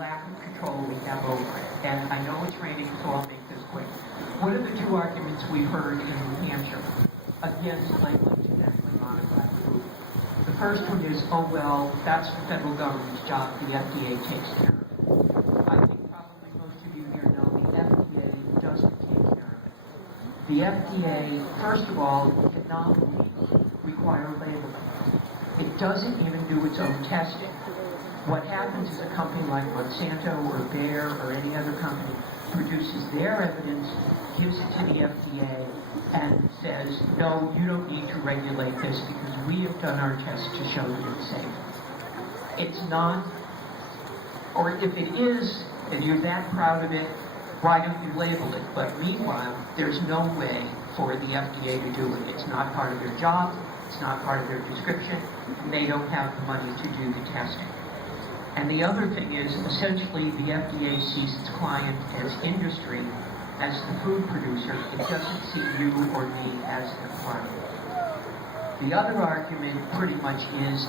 lack of control we have over it. And I know it's raining, so I'll make this quick. What are the two arguments we've heard in New Hampshire against labeling genetically modified food? The first one is, oh well, that's the federal government's job, the FDA takes care of it. I think probably most of you here know the FDA doesn't take care of it. The FDA, first of all, cannot legally require labeling. It doesn't even do its own testing. What happens is a company like Monsanto or Bayer or any other company produces their evidence, gives it to the FDA, and says, no, you don't need to regulate this because we have done our tests to show that it's safe. It's not, or if it is, and you're that proud of it, why don't you label it? But meanwhile, there's no way for the FDA to do it. It's not part of their job, it's not part of their description, and they don't have the money to do the testing. And the other thing is, essentially, the FDA sees its client as industry, as the food producer. It doesn't see you or me as the client. The other argument pretty much is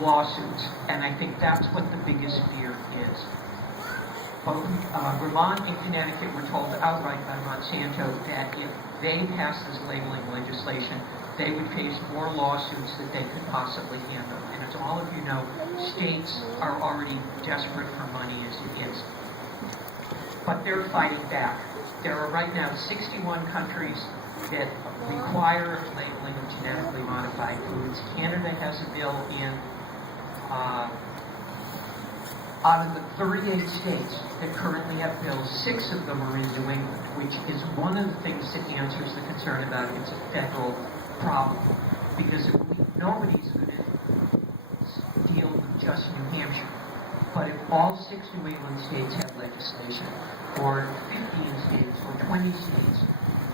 lawsuits, and I think that's what the biggest fear is. Both Vermont and Connecticut were told outright by Monsanto that if they pass this labeling legislation, they would face more lawsuits than they could possibly handle. And as all of you know, states are already desperate for money as it is. But they're fighting back. There are right now 61 countries that require labeling of genetically modified foods. Canada has a bill in. Out of the 38 states that currently have bills, 6 of them are in New England, which is one of the things that answers the concern about it's a federal problem. Because nobody's going to deal with just New Hampshire. But if all 6 New England states have legislation, or 15 states, or 20 states,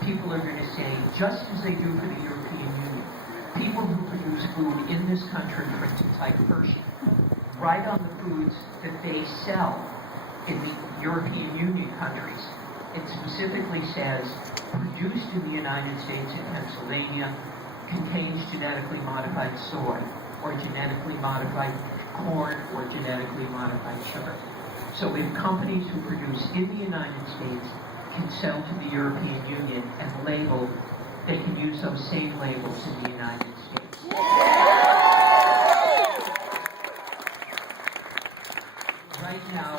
people are going to say, just as they do for the European Union, people who produce food in this country, for instance, like Hershey, write on the foods that they sell in the European Union countries. It specifically says, produced in the United States and Pennsylvania, contains genetically modified soy, or genetically modified corn, or genetically modified sugar. So if companies who produce in the United States can sell to the European Union and label, they can use those same labels in the United States. Right now,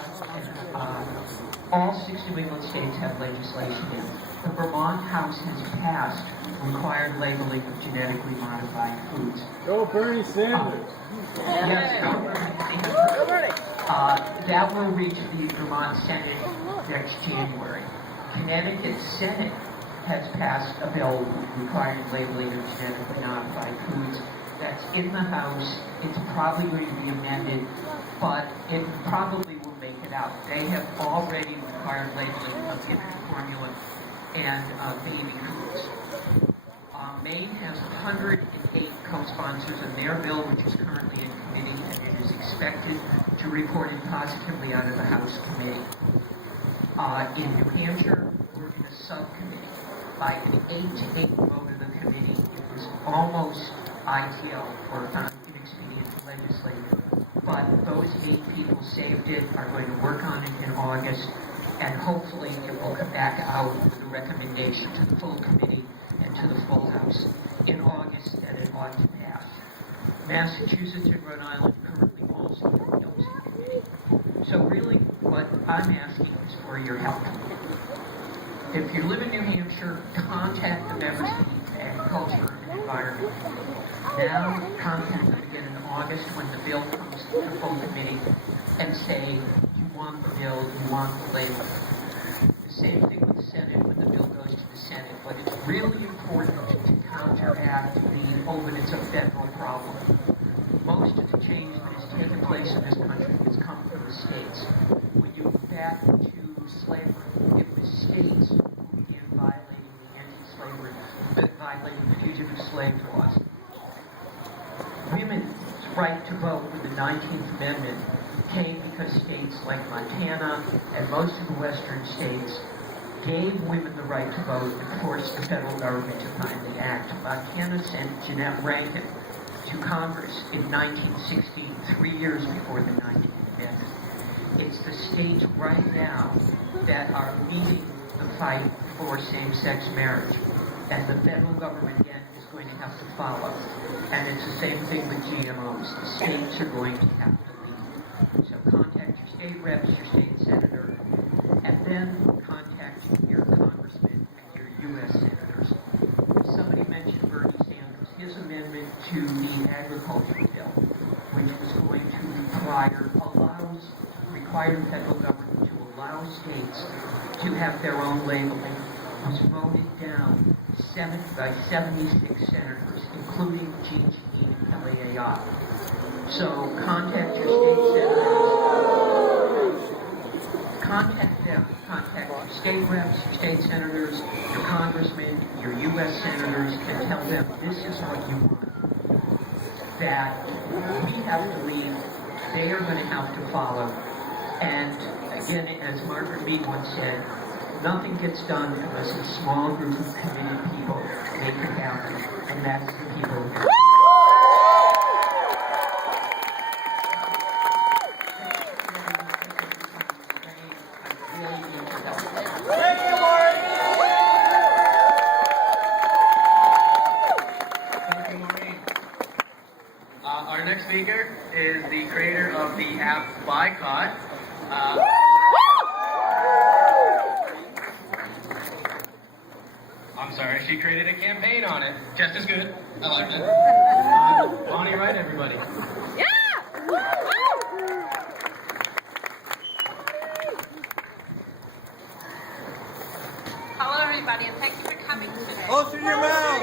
all 6 New England states have legislation in. The Vermont House has passed required labeling of genetically modified foods. Go Bernie Sanders! Yes, go Bernie Sanders. That will reach the Vermont Senate next January. Connecticut Senate has passed a bill requiring labeling of genetically modified foods. That's in the House. It's probably going to be amended, but it probably will make it out. They have already required labeling of infant formula and baby foods. Maine has 108 co-sponsors in their bill, which is currently in committee, and it is expected to report it positively out of the House committee. In New Hampshire, we're in a subcommittee. By an 8-8 vote of the committee, it was almost ITL, or found inexpedient to legislate. But those 8 people saved it, are going to work on it in August, and hopefully it will come back out with a recommendation to the full committee and to the full House in August that it ought to pass. Massachusetts and Rhode Island currently also have bills in committee. So really, what I'm asking is for your help. If you live in New Hampshire, contact the members of the Agriculture and Environment Committee. Now, contact them again in August when the bill comes to the full committee and say, you want the bill, you want the label. The same thing with the Senate when the bill goes to the Senate. But it's really important to counteract the, oh, but it's a federal problem. Most of the change that has taken place in this country has come from the states. When you go back to slavery, it was states who began violating the fugitive slave laws. Women's right to vote with the 19th Amendment came because states like Montana and most of the western states gave women the right to vote and forced the federal government to finally act. Montana sent Jeanette Rankin to Congress in 1960, 3 years before the 19th Amendment. It's the states right now that are leading the fight for same-sex marriage. And the federal government, again, is going to have to follow. And it's the same thing with GMOs. The states are going to have to lead. So contact your state reps, your state senator, and then contact your congressmen and your U.S. senators. Somebody mentioned Bernie Sanders. His amendment to the agriculture bill, which was going to require the federal government to allow states to have their own labeling, was voted down by 76 senators, including Gene and Kelly Ayotte. So contact your state senators, contact them, contact your state reps, your state senators, your congressmen, your U.S. senators, and tell them this is what you want. That we have to lead, they are going to have to follow. And again, as Margaret Mead once said, nothing gets done unless a small group of committed people make it happen. And that's the people who have Our next speaker is the creator of the app Boycott. I'm sorry, she created a campaign on it. Just as good. I liked it. Bonnie Wright, everybody. Hello, everybody, and thank you for coming today. Closer to your mouth!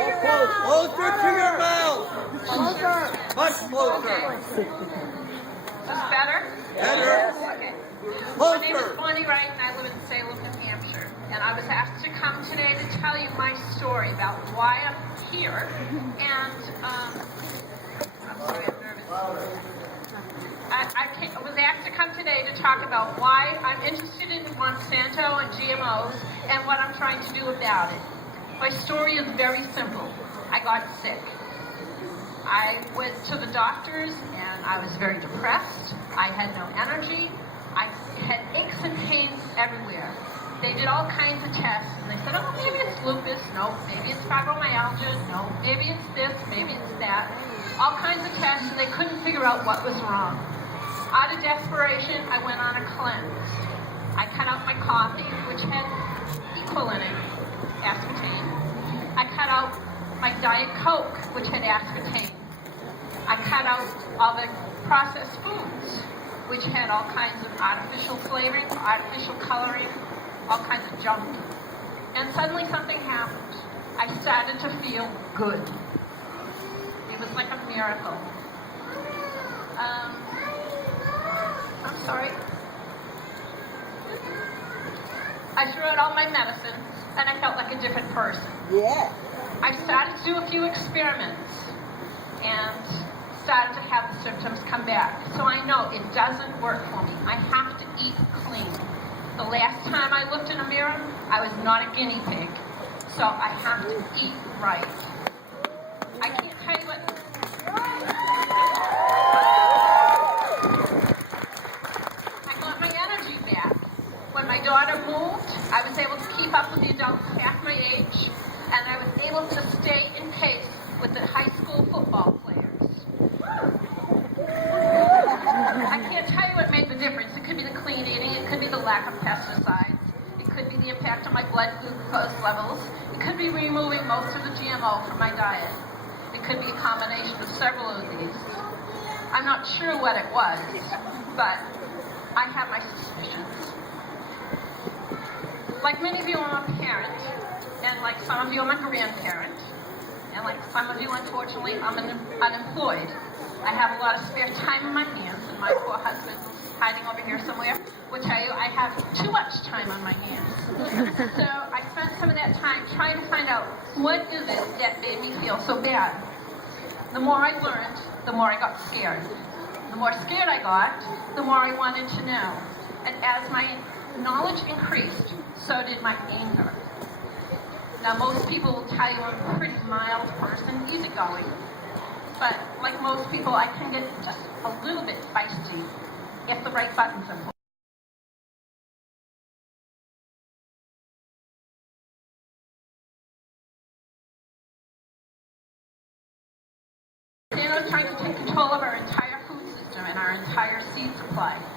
Closer to your mouth! Much closer! Okay. Is this better? Better! Okay. My name is Closer! Bonnie Wright, and I live in Salem, New Hampshire. And I was asked to come today to tell you my story about why I'm here. And, I'm sorry, I'm nervous. I was asked to come today to talk about why I'm interested in Monsanto and GMOs and what I'm trying to do about it. My story is very simple. I got sick. I went to the doctors and I was very depressed. I had no energy. I had aches and pains everywhere. They did all kinds of tests and they said, oh, maybe it's lupus. No, maybe it's fibromyalgia. No, maybe it's this, maybe it's that. All kinds of tests and they couldn't figure out what was wrong. Out of desperation, I went on a cleanse. I cut out my coffee, which had equal in it, aspartame. I cut out my Diet Coke, which had aspartame. I cut out all the processed foods, which had all kinds of artificial flavoring, artificial coloring, all kinds of junk. And suddenly something happened. I started to feel good. It was like a miracle. I'm sorry. I threw out all my medicines, and I felt like a different person. Yeah. I started to do a few experiments, and started to have the symptoms come back. So I know it doesn't work for me. I have to eat clean. The last time I looked in a mirror, I was not a guinea pig. So I have to eat right. I can't tell you what... When my daughter moved, I was able to keep up with the adults half my age, and I was able to stay in pace with the high school football players. I can't tell you what made the difference. It could be the clean eating, it could be the lack of pesticides, it could be the impact on my blood glucose levels, it could be removing most of the GMO from my diet. It could be a combination of several of these. I'm not sure what it was, but I have my suspicions. Like many of you, I'm a parent, and like some of you, I'm a grandparent, and like some of you, unfortunately, I'm unemployed. I have a lot of spare time in my hands, and my poor husband is hiding over here somewhere will tell you I have too much time on my hands. So I spent some of that time trying to find out what is it that made me feel so bad. The more I learned, the more I got scared. The more scared I got, the more I wanted to know. And as my knowledge increased, so did my anger. Now, most people will tell you I'm a pretty mild person, easygoing. But like most people, I can get just a little bit feisty if the right buttons are pulled.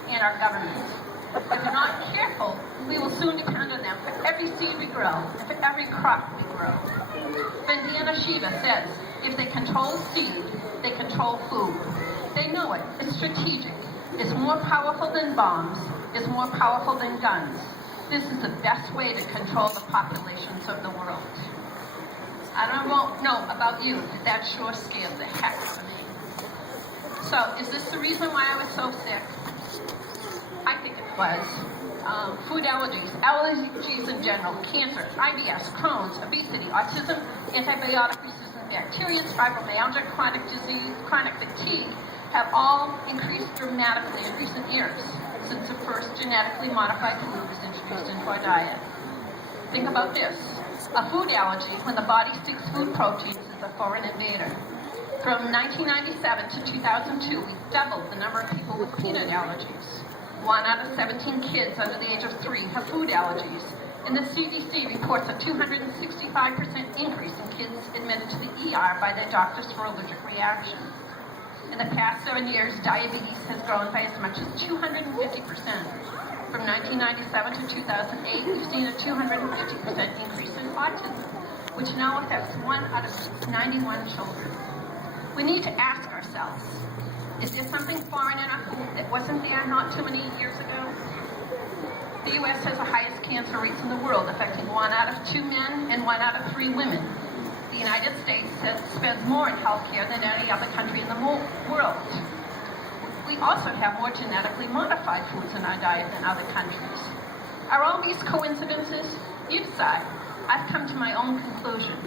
and our government. If we're not careful, we will soon depend on them for every seed we grow and for every crop we grow. Vandana Shiva says, if they control seed, they control food. They know it. It's strategic. It's more powerful than bombs. It's more powerful than guns. This is the best way to control the populations of the world. I don't know about you, but that sure scared the heck out of me. So, is this the reason why I was so sick? I think it was. Food allergies in general, cancer, IBS, Crohn's, obesity, autism, antibiotic-resistant bacteria, fibromyalgia, chronic disease, chronic fatigue have all increased dramatically in recent years since the first genetically modified food was introduced into our diet. Think about this. A food allergy, when the body seeks food proteins, is a foreign invader. From 1997 to 2002, we doubled the number of people with peanut allergies. 1 out of 17 kids under the age of 3 have food allergies, and the CDC reports a 265% increase in kids admitted to the ER by their doctors for allergic reaction. In the past 7 years, diabetes has grown by as much as 250%. From 1997 to 2008, we've seen a 250% increase in autism, which now affects 1 out of 91 children. We need to ask ourselves, is there something foreign in our food that wasn't there not too many years ago? The U.S. has the highest cancer rates in the world, affecting 1 out of 2 men and 1 out of 3 women. The United States spends more in healthcare than any other country in the world. We also have more genetically modified foods in our diet than other countries. Are all these coincidences? You decide. I've come to my own conclusion.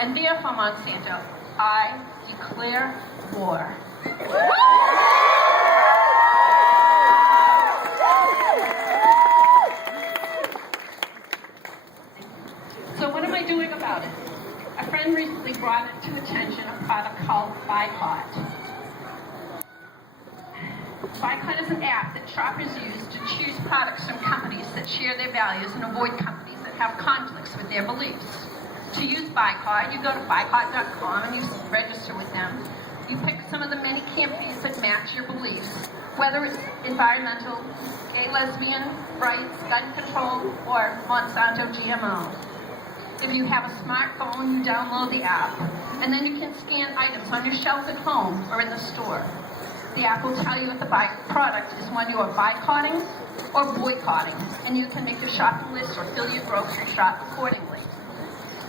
And therefore, Monsanto, I declare war. So what am I doing about it? A friend recently brought it to attention a product called Boycott. Boycott is an app that shoppers use to choose products from companies that share their values and avoid companies that have conflicts with their beliefs. To use Boycott, you go to boycott.com and you register with them. You pick some of the many campaigns that match your beliefs, whether it's environmental, gay, lesbian, rights, gun control, or Monsanto GMO. If you have a smartphone, you download the app, and then you can scan items on your shelf at home or in the store. The app will tell you if the product is one you are boycotting or boycotting, and you can make your shopping list or fill your grocery shop accordingly.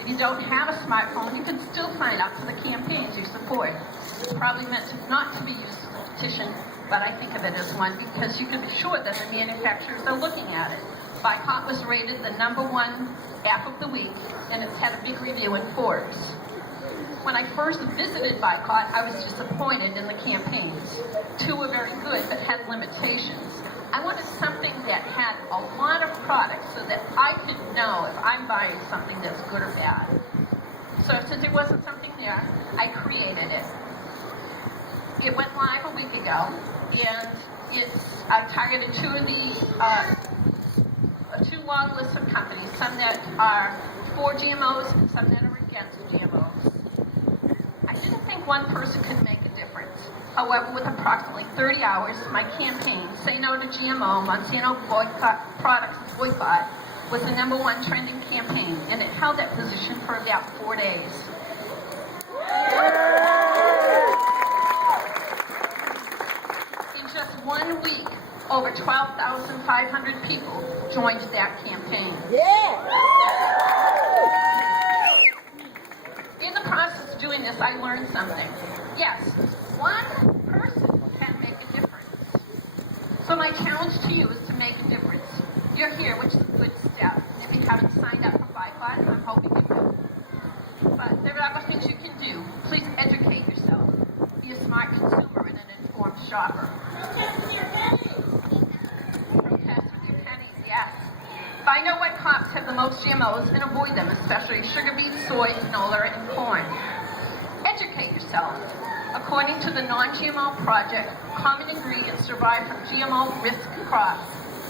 If you don't have a smartphone, you can still sign up for the campaigns you support. It's probably meant not to be used as a petition, but I think of it as one because you can be sure that the manufacturers are looking at it. Boycott was rated the #1 app of the week, and it's had a big review in Forbes. When I first visited Boycott, I was disappointed in the campaigns. 2 were very good, but had limitations. I wanted something that had a lot of products so that I could know if I'm buying something that's good or bad. So since there wasn't something there, I created it. It went live a week ago, and I've targeted 2 of the 2 long lists of companies, some that are for GMOs and some that are against GMOs. I didn't think one person could make a difference. However, with approximately 30 hours, my campaign, Say No to GMO, Monsanto Products Boycott, was the #1 trending campaign, and it held that position for about 4 days. In just 1 week, over 12,500 people joined that campaign. In the process of doing this, I learned something. Yes, one person can make a difference. So my challenge to you is to make a difference. You're here, which is a good step. If you haven't signed up for Boycott, I'm hoping you will. But there are other things you can do. Please educate yourself. Be a smart consumer and an informed shopper. Protest with your pennies, yes. Find out what crops have the most GMOs and avoid them, especially sugar beets, soy, canola, and corn. Educate yourself. According to the Non-GMO Project, common ingredients derived from GMO risk crops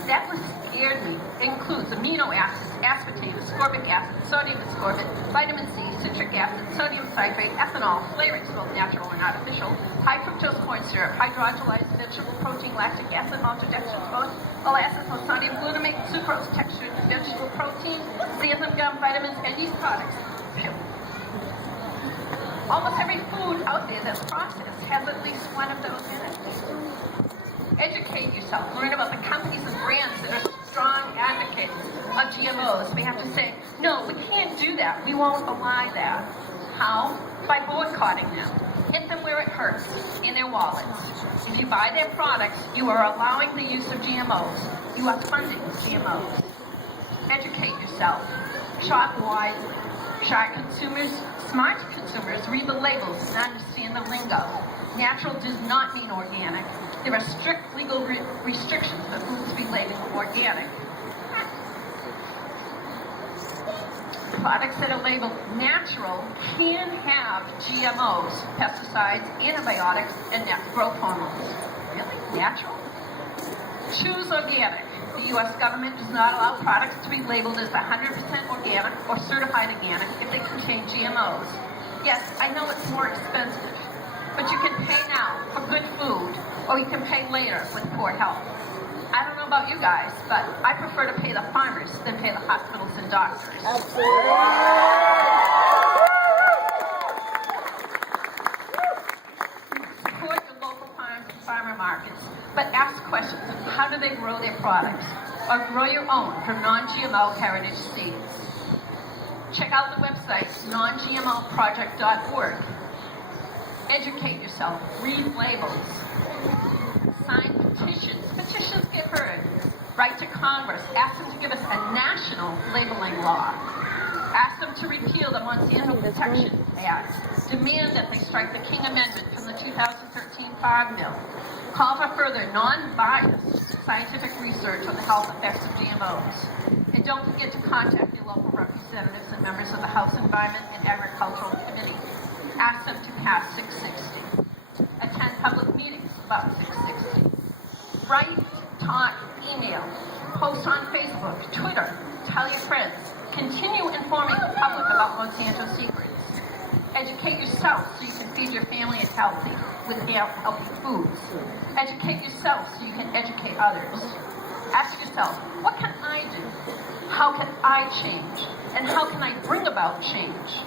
That was scared me. It includes amino acids, aspartame, ascorbic acid, sodium ascorbate, vitamin C, citric acid, sodium citrate, ethanol, flavorings, both natural and artificial, high fructose corn syrup, hydrogenized vegetable protein, lactic acid, maltodextrose, molasses, sodium glutamate, sucrose, textured vegetable protein, xanthan gum, vitamins, and yeast products. Phew. Almost every food out there that's processed has at least one of those in it. Educate yourself. Learn about the companies and brands that are strong advocates of GMOs. We have to say, no, we can't do that. We won't allow that. How? By boycotting them. Hit them where it hurts, in their wallets. If you buy their products, you are allowing the use of GMOs. You are funding GMOs. Educate yourself. Shop wisely. Smart consumers read the labels and understand the lingo. Natural does not mean organic. There are strict legal restrictions for foods to be labeled organic. Products that are labeled natural can have GMOs, pesticides, antibiotics, and growth hormones. Really? Natural? Choose organic. The U.S. government does not allow products to be labeled as 100% organic or certified organic if they contain GMOs. Yes, I know it's more expensive, but you can pay now for good food, or you can pay later with poor health. I don't know about you guys, but I prefer to pay the farmers than pay the hospitals and doctors. Support your local farms and farmer markets, but ask questions. How do they grow their products? Or grow your own from non-GMO heritage seeds. Check out the website, nongmoproject.org. Educate yourself. Read labels. Sign petitions. Petitions get heard. Write to Congress. Ask them to give us a national labeling law. Ask them to repeal the Monsanto Protection Act. Demand that they strike the King Amendment from the 2013 Farm Bill. Call for further non-biased scientific research on the health effects of GMOs. And don't forget to contact your local representatives and members of the House Environment and Agricultural Committee. Ask them to pass 660. Attend public meetings about 660. Write, talk, email, post on Facebook, Twitter, tell your friends. Continue informing the public about Monsanto secrets. Educate yourself so you can feed your family and healthy with healthy foods. Educate yourself so you can educate others. Ask yourself, what can I do? How can I change? And how can I bring about change?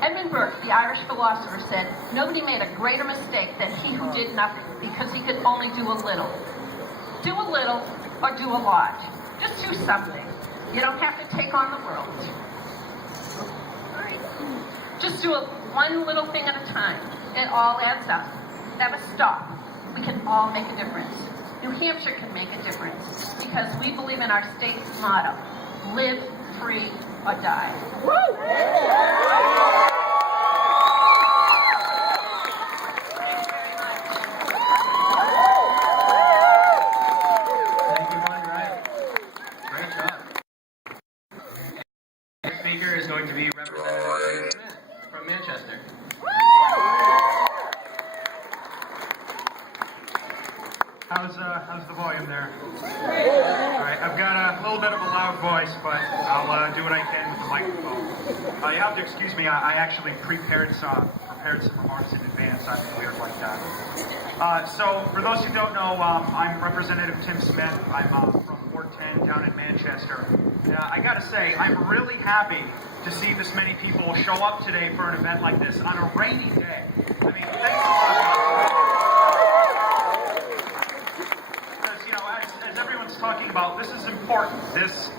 Edmund Burke, the Irish philosopher, said, nobody made a greater mistake than he who did nothing because he could only do a little. Do a little or do a lot. Just do something. You don't have to take on the world. Just do one little thing at a time. It all adds up. Never stop. We can all make a difference. New Hampshire can make a difference because we believe in our state's motto, live free or die. Thank you, Bonnie Wright. Great job. Next speaker is going to be Representative Smith from Manchester. How's the volume there? Alright, I've got a little bit of a loud voice, but I'll do what I can with the microphone. You have to excuse me, I actually prepared some remarks in advance. I'm weird like that. So, for those who don't know, I'm Representative Tim Smith. I'm from Ward 10 down in Manchester. I gotta say, I'm really happy to see this many people show up today for an event like this on a rainy day. I mean, thanks a lot. As everyone's talking about, this is important. This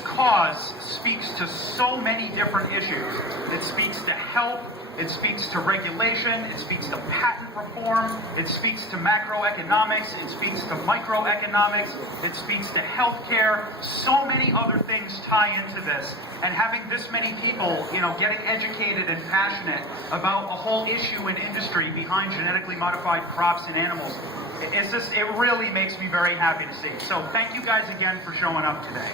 cause speaks to so many different issues. It speaks to health, it speaks to regulation, it speaks to patent reform, it speaks to macroeconomics, it speaks to microeconomics, it speaks to healthcare. So many other things tie into this. And having this many people, getting educated and passionate about a whole issue and industry behind genetically modified crops and animals, it really makes me very happy to see. So thank you guys again for showing up today.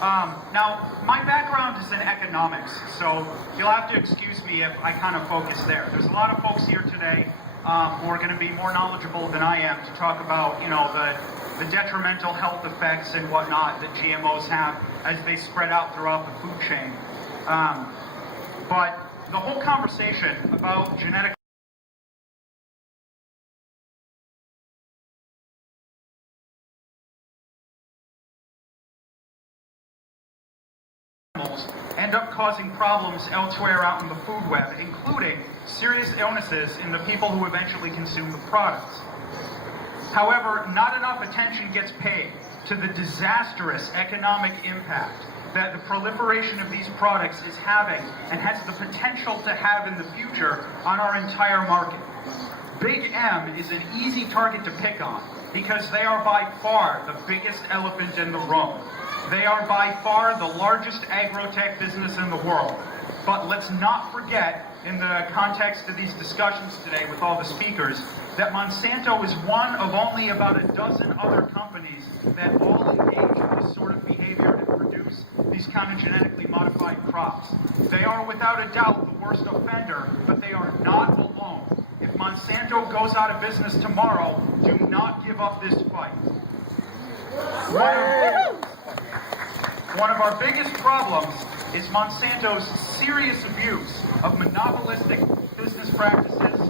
Now, my background is in economics, so you'll have to excuse me if I kind of focus there. There's a lot of folks here today who are going to be more knowledgeable than I am to talk about, the detrimental health effects and whatnot that GMOs have as they spread out throughout the food chain. But the whole conversation about genetic end up causing problems elsewhere out in the food web, including serious illnesses in the people who eventually consume the products. However, not enough attention gets paid to the disastrous economic impact that the proliferation of these products is having and has the potential to have in the future on our entire market. Big M is an easy target to pick on because they are by far the biggest elephant in the room. They are by far the largest agrotech business in the world. But let's not forget, in the context of these discussions today with all the speakers, that Monsanto is one of only about a dozen other companies that all engage in this sort of behavior and produce these kind of genetically modified crops. They are without a doubt the worst offender, but they are not alone. If Monsanto goes out of business tomorrow, do not give up this fight. One of our biggest problems is Monsanto's serious abuse of monopolistic business practices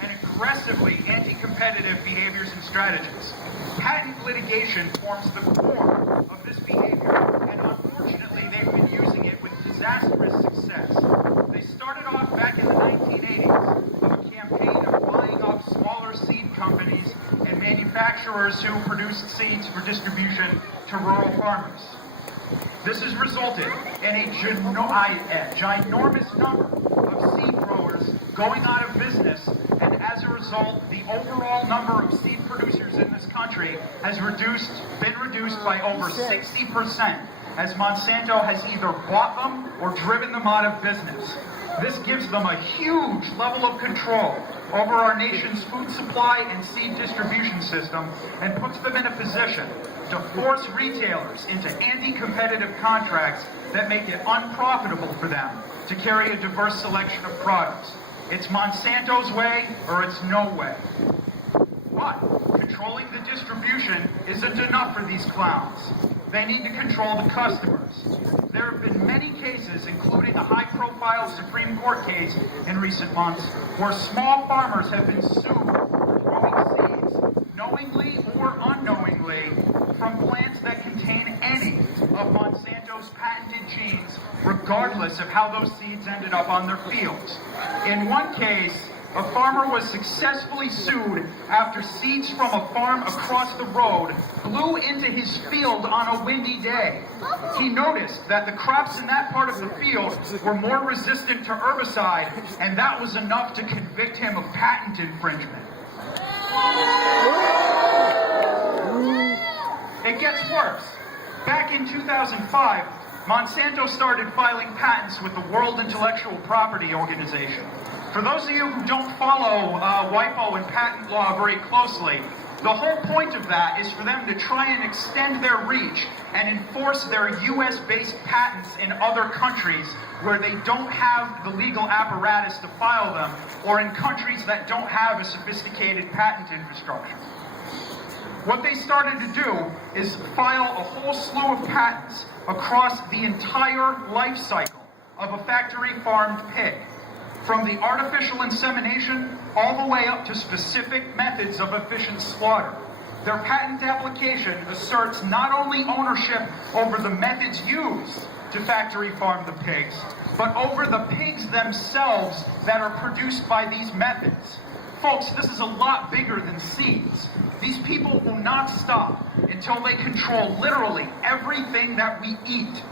and aggressively anti-competitive behaviors and strategies. Patent litigation forms the core of this behavior, and unfortunately they've been using it with disastrous success. They started off back in the 1980s of a campaign of buying up smaller seed companies and manufacturers who produced seeds for distribution to rural farmers. This has resulted in a ginormous number of seed growers going out of business, and as a result, the overall number of seed producers in this country has been reduced by over 60%, as Monsanto has either bought them or driven them out of business. This gives them a huge level of control over our nation's food supply and seed distribution system and puts them in a position to force retailers into anti-competitive contracts that make it unprofitable for them to carry a diverse selection of products. It's Monsanto's way or it's no way. But controlling the distribution isn't enough for these clowns. They need to control the customers. There have been many cases, including a high-profile Supreme Court case in recent months, where small farmers have been sued for growing seeds, knowingly or unknowingly, from plants that contain any of Monsanto's patented genes, regardless of how those seeds ended up on their fields. In one case, a farmer was successfully sued after seeds from a farm across the road blew into his field on a windy day. He noticed that the crops in that part of the field were more resistant to herbicide, and that was enough to convict him of patent infringement. It gets worse. Back in 2005, Monsanto started filing patents with the World Intellectual Property Organization. For those of you who don't follow WIPO and patent law very closely, the whole point of that is for them to try and extend their reach and enforce their US-based patents in other countries where they don't have the legal apparatus to file them, or in countries that don't have a sophisticated patent infrastructure. What they started to do is file a whole slew of patents across the entire life cycle of a factory-farmed pig, from the artificial insemination all the way up to specific methods of efficient slaughter. Their patent application asserts not only ownership over the methods used to factory farm the pigs, but over the pigs themselves that are produced by these methods. Folks, this is a lot bigger than seeds. These people will not stop until they control literally everything that we eat.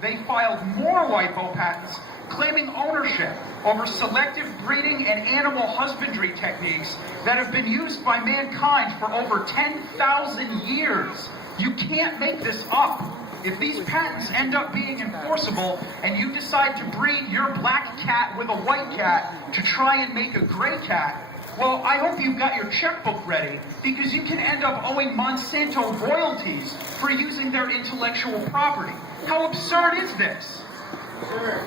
They filed more WIPO patents claiming ownership over selective breeding and animal husbandry techniques that have been used by mankind for over 10,000 years. You can't make this up. If these patents end up being enforceable and you decide to breed your black cat with a white cat to try and make a gray cat, well, I hope you've got your checkbook ready, because you can end up owing Monsanto royalties for using their intellectual property. How absurd is this? Sure.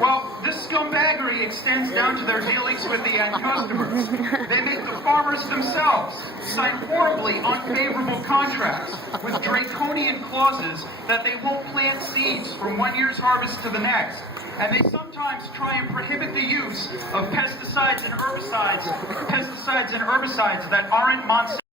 Well, this scumbaggery extends down to their dealings with the end customers. They make the farmers themselves sign horribly unfavorable contracts with draconian clauses that they won't plant seeds from one year's harvest to the next. And they sometimes try and prohibit the use of pesticides and herbicides that aren't Monsanto.